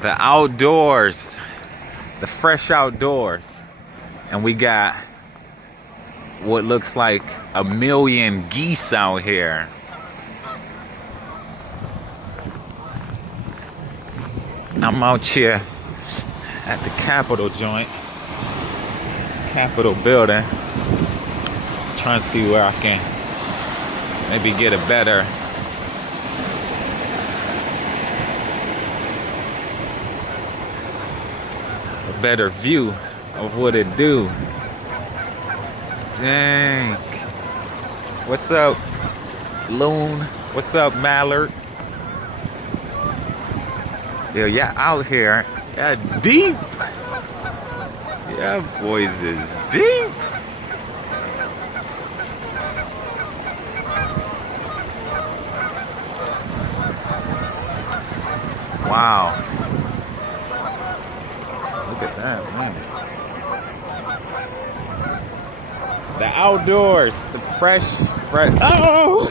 The outdoors, the fresh outdoors. And we got what looks like 1,000,000 geese out here. I'm out here at the Capitol joint, Capitol building, trying to see where I can maybe get a better view of what it do. Dang. What's up, Loon? What's up, Mallard? Yeah, out here. Yeah, deep. Yeah, boys is deep. Wow. Look at that, man. The outdoors, the fresh. Oh!